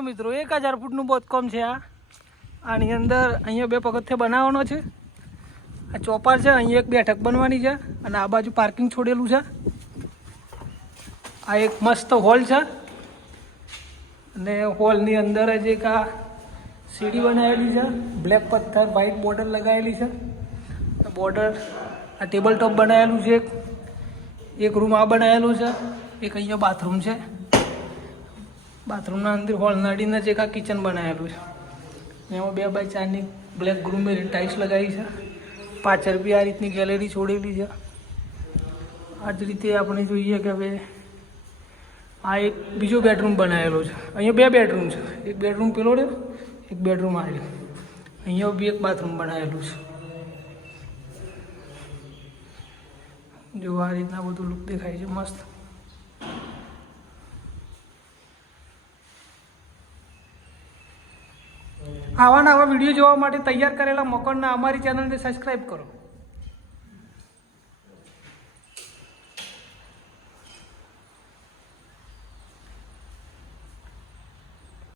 મિત્રો 1000 ફૂટનું બાંધકામ છે આની અંદર અહીંયા 2 પગથિયા બનાવવાનો છે। આ ચોપાર છે, અહીંયા એક બેઠક બનવાની છે અને આ બાજુ પાર્કિંગ છોડેલું છે। આ એક મસ્ત હોલ છે અને હોલની અંદર જ એક આ સીડી બનાવેલી છે, બ્લેક પથ્થર વ્હાઇટ બોર્ડર લગાવેલી છે। બોર્ડર આ ટેબલ ટોપ બનાવેલું છે, એક રૂમ આ બનાવેલું છે, એક અહીંયા બાથરૂમ છે। બાથરૂમના અંદર હોલ નડીને જ એક આ કિચન બનાવેલું છે, એમાં 2x4 ની બ્લેક ગ્રુમેરી ટાઇલ્સ લગાવી છે। પાછળ બી આ રીતની ગેલેરી છોડેલી છે। આ જ રીતે આપણે જોઈએ કે હવે આ એક બીજો બેડરૂમ બનાવેલો છે। અહીંયા 2 બેડરૂમ છે, એક બેડરૂમ પેલો રહ્યો, એક બેડરૂમ આ રહ્યો, અહીંયા બી એક બાથરૂમ બનાવેલું છે। જો આ રીતના બધું લુક દેખાય છે મસ્ત। આવા નવા વિડીયો જોવા માટે તૈયાર કરેલા મકાનના અમારી ચેનલને સબસ્ક્રાઈબ કરો।